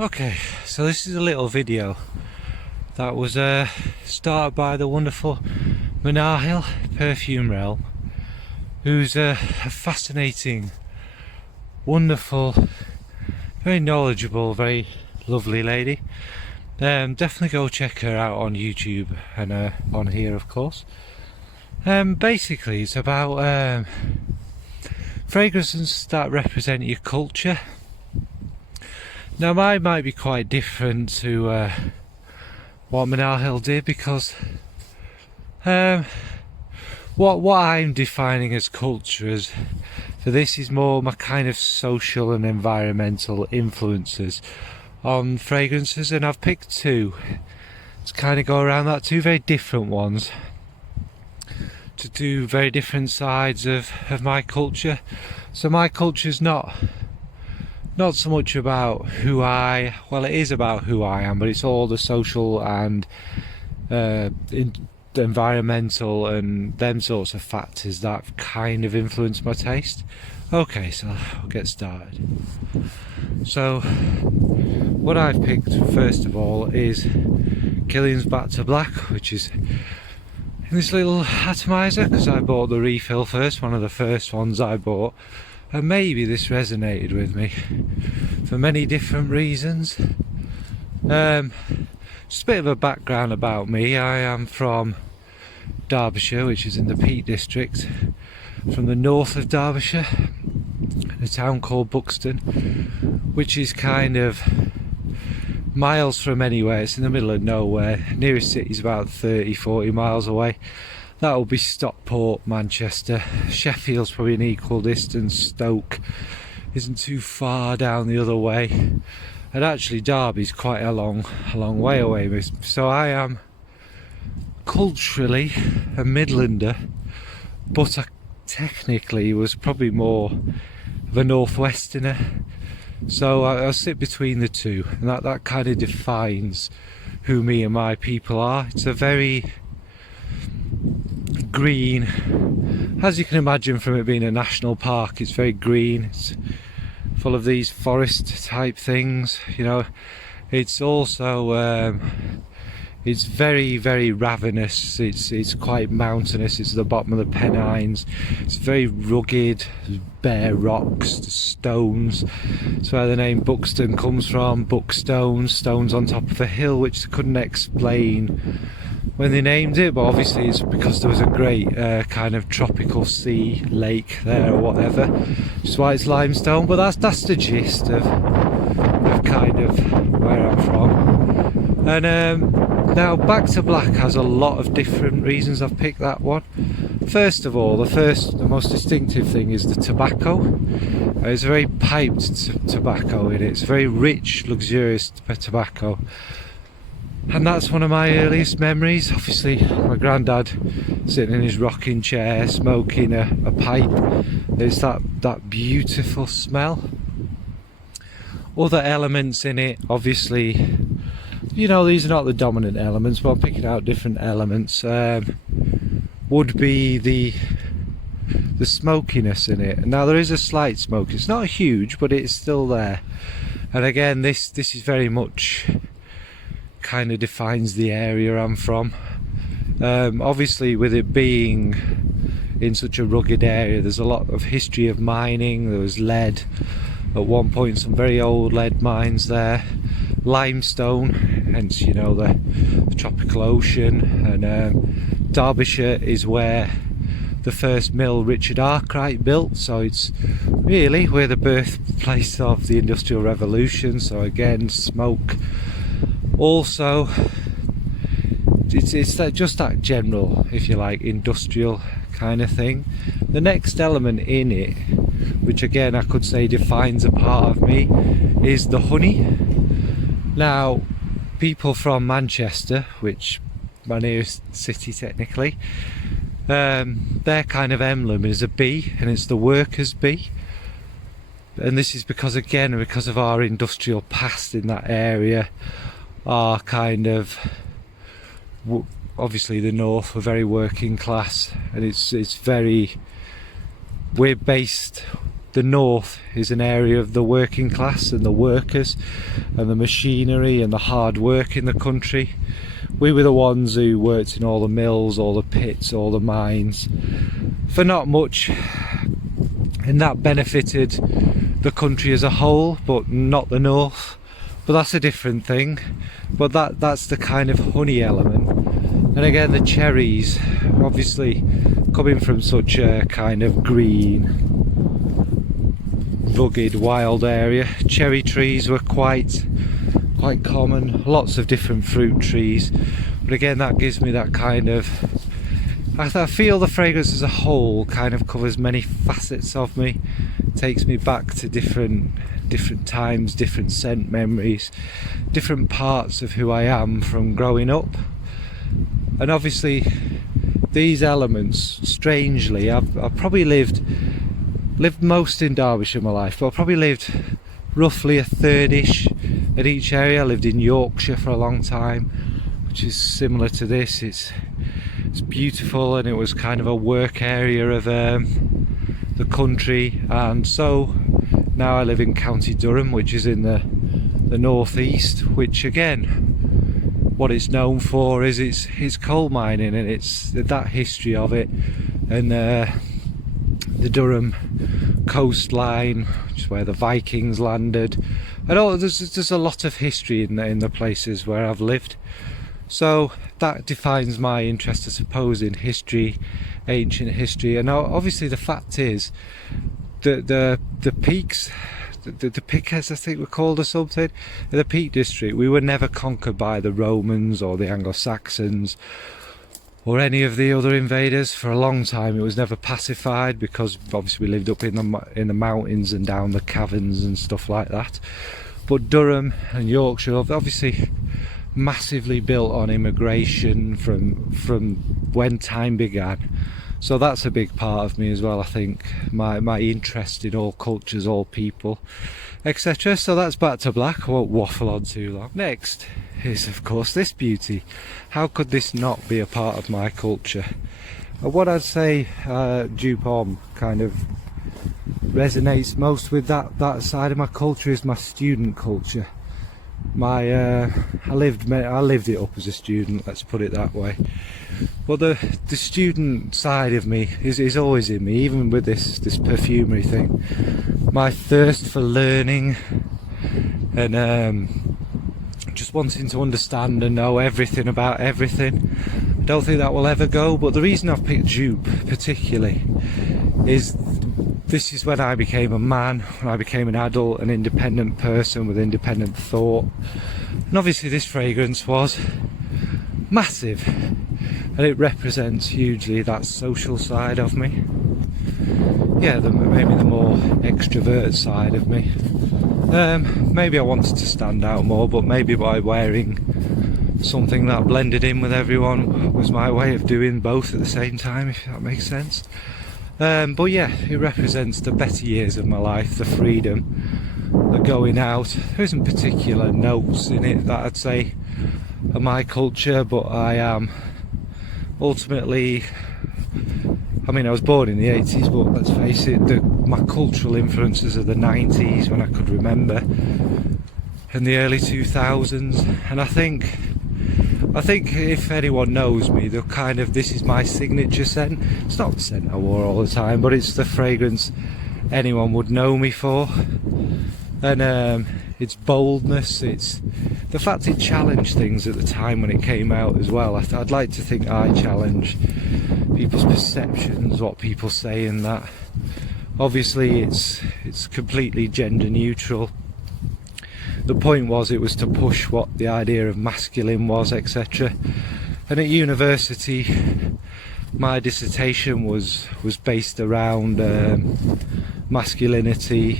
Okay, so this is a little video that was started by the wonderful Manahil Perfume Realm, who's a fascinating, wonderful, very knowledgeable, very lovely lady. Definitely go check her out on YouTube and on here, of course. Basically, it's about fragrances that represent your culture. Now, mine might be quite different to what Manahil did, because what I'm defining as culture is, so this is more my kind of social and environmental influences on fragrances, and I've picked two to kind of go around that, two very different ones to do very different sides of my culture. So my culture's not so much about well, it is about who I am, but it's all the social and environmental and them sorts of factors that kind of influence my taste. Okay, so I'll get started. So what I've picked first of all is Killian's Back to Black, which is in this little atomizer, because I bought the refill first, one of the first ones I bought, and maybe this resonated with me for many different reasons. Just a bit of a background about me. I am from Derbyshire, which is in the Peak District, from the north of Derbyshire, a town called Buxton, which is kind of miles from anywhere. It's in the middle of nowhere. Nearest city is about 30-40 miles away. That will be Stockport, Manchester. Sheffield's probably an equal distance. Stoke isn't too far down the other way, and actually Derby's quite a long way away. So I am culturally a Midlander, but I technically was probably more of a northwesterner. So I sit between the two, and that kind of defines who me and my people are. It's a very green, as you can imagine from it being a national park. It's very green, it's full of these forest type things, you know. It's also it's very, very ravenous. It's quite mountainous. It's at the bottom of the Pennines. It's very rugged, bare rocks, stones. That's where the name Buxton comes from. Buckstones, stones on top of a hill, which they couldn't explain when they named it, but obviously it's because there was a great kind of tropical sea lake there or whatever, which is why it's limestone. But that's the gist of kind of where I'm from. And now Back to Black has a lot of different reasons I've picked that one. First of all, the most distinctive thing is the tobacco. It's a very piped tobacco in it. It's very rich, luxurious tobacco. And that's one of my earliest memories. Obviously, my granddad sitting in his rocking chair, smoking a pipe. There's that beautiful smell. Other elements in it, obviously, you know, these are not the dominant elements, but I'm picking out different elements. Would be the smokiness in it. Now there is a slight smoke. It's not huge, but it's still there. And again, this is very much kind of defines the area I'm from. Obviously, with it being in such a rugged area, there's a lot of history of mining. There was lead at one point, some very old lead mines there, limestone, hence, you know, the tropical ocean. And Derbyshire is where the first mill Richard Arkwright built, so it's really we're the birthplace of the Industrial Revolution. So again, smoke. Also, it's just that general, if you like, industrial kind of thing. The next element in it, which again I could say defines a part of me, is the honey. Now, people from Manchester, which my nearest city technically, their kind of emblem is a bee, and it's the workers' bee. And this is because of our industrial past in that area. Are kind of, obviously the north were very working class, and it's very, we're based the north is an area of the working class and the workers and the machinery and the hard work in the country. We were the ones who worked in all the mills, all the pits, all the mines for not much, and that benefited the country as a whole, but not the north. But that's a different thing. But that's the kind of honey element. And again, the cherries, obviously coming from such a kind of green, rugged, wild area, cherry trees were quite common. Lots of different fruit trees. But again, that gives me that kind of, I feel the fragrance as a whole kind of covers many facets of me. It takes me back to different times, different scent memories, different parts of who I am from growing up. And obviously these elements, strangely, I've probably lived most in Derbyshire in my life, but I've probably lived roughly a third-ish in each area. I lived in Yorkshire for a long time, which is similar to this. It's beautiful, and it was kind of a work area of the country. And so now I live in County Durham, which is in the northeast, which again, what it's known for is it's coal mining, and it's that history of it, and the Durham coastline, which is where the Vikings landed, and there's a lot of history in the places where I've lived. So that defines my interest, I suppose, in history, ancient history. And obviously the fact is that the peaks, the Pickers, I think we're called, or something, in the Peak District, we were never conquered by the Romans or the Anglo-Saxons or any of the other invaders. For a long time it was never pacified, because obviously we lived up in the mountains and down the caverns and stuff like that. But Durham and Yorkshire obviously massively built on immigration from when time began. So that's a big part of me as well, I think, my interest in all cultures, all people, etc. So that's back to black. I won't waffle on too long. Next is, of course, this beauty. How could this not be a part of my culture? What I'd say Dupont kind of resonates most with that side of my culture is my student culture. I lived it up as a student, let's put it that way. But the student side of me is always in me, even with this perfumery thing. My thirst for learning and just wanting to understand and know everything about everything. I don't think that will ever go. But the reason I've picked Jupe particularly is this is when I became a man, when I became an adult, an independent person with independent thought. And obviously this fragrance was massive, and it represents hugely that social side of me. Yeah, maybe the more extrovert side of me. Maybe I wanted to stand out more, but maybe by wearing something that blended in with everyone was my way of doing both at the same time, if that makes sense. But yeah, it represents the better years of my life, the freedom, the going out. There isn't particular notes in it that I'd say are my culture, but I am ultimately, I mean, I was born in the 80s, but let's face it, my cultural influences are the 90s, when I could remember, and the early 2000s. And I think if anyone knows me, they'll kind of, this is my signature scent. It's not the scent I wore all the time, but it's the fragrance anyone would know me for. And its boldness, it's the fact it challenged things at the time when it came out as well. I'd like to think I challenge people's perceptions, what people say, and that. Obviously it's completely gender neutral. The point was, it was to push what the idea of masculine was, etc. And at university, my dissertation was based around masculinity,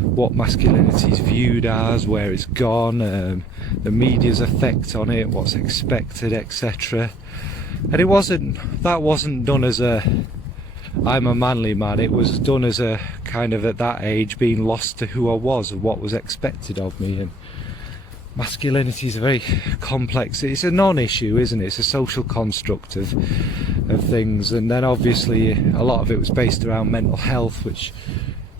what masculinity is viewed as, where it's gone, the media's effect on it, what's expected, etc. And that wasn't done as I'm a manly man. It was done as a kind of, at that age, being lost to who I was and what was expected of me. And masculinity is a very complex, it's a non-issue, isn't it? It's a social construct of things. And then obviously a lot of it was based around mental health, which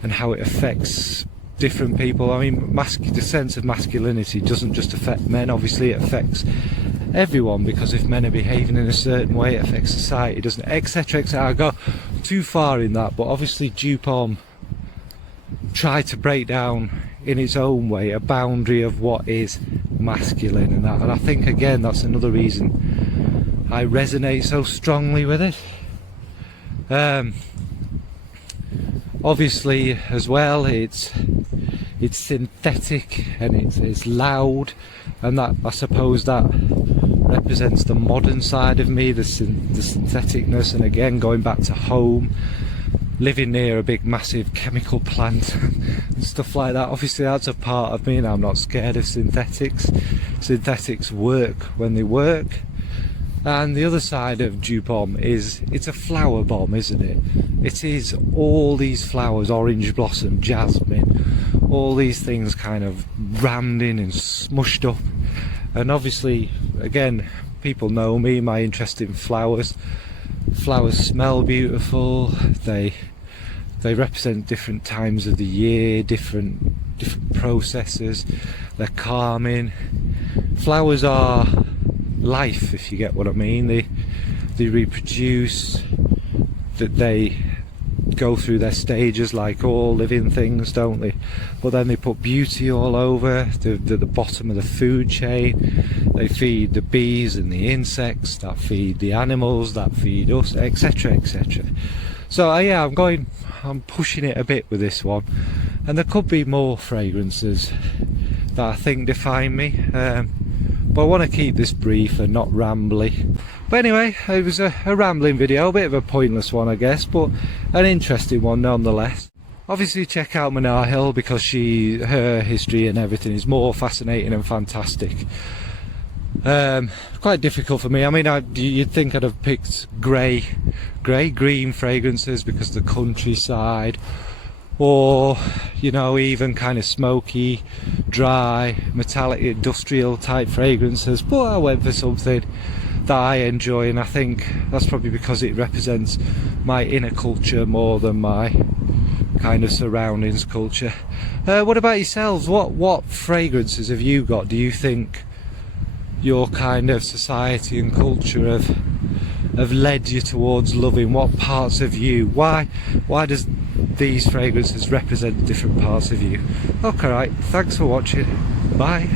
and how it affects different people. I mean, the sense of masculinity doesn't just affect men, obviously it affects everyone, because if men are behaving in a certain way, it affects society, doesn't it, etc, etc. I go too far in that, but obviously Dupont tried to break down in its own way a boundary of what is masculine, and I think again that's another reason I resonate so strongly with it. Obviously as well, it's synthetic and it's loud, and that, I suppose, that represents the modern side of me, the syntheticness. And again, going back to home, living near a big massive chemical plant and stuff like that, obviously that's a part of me, and I'm not scared of synthetics. Synthetics work when they work. And the other side of Dupont is, it's a flower bomb, isn't it? It is all these flowers, orange blossom, jasmine, all these things kind of rammed in and smushed up. And obviously, again, people know me, my interest in flowers. Flowers smell beautiful, they represent different times of the year, different processes, they're calming. Flowers are life, if you get what I mean. They reproduce, that they go through their stages like all living things, don't they? But then they put beauty all over. They're the bottom of the food chain. They feed the bees and the insects that feed the animals that feed us, etc, etc. So yeah, I'm pushing it a bit with this one, and there could be more fragrances that I think define me. But I want to keep this brief and not rambly. But anyway, it was a rambling video, a bit of a pointless one I guess, but an interesting one nonetheless. Obviously check out Menahil, because her history and everything is more fascinating and fantastic. Quite difficult for me. I mean, you'd think I'd have picked green fragrances because of the countryside, or you know, even kind of smoky, dry, metallic, industrial type fragrances, but I went for something that I enjoy, and I think that's probably because it represents my inner culture more than my kind of surroundings culture. What about yourselves? What fragrances have you got? Do you think your kind of society and culture have led you towards loving? What parts of you? Why does these fragrances represent different parts of you? Okay, right, thanks for watching. Bye.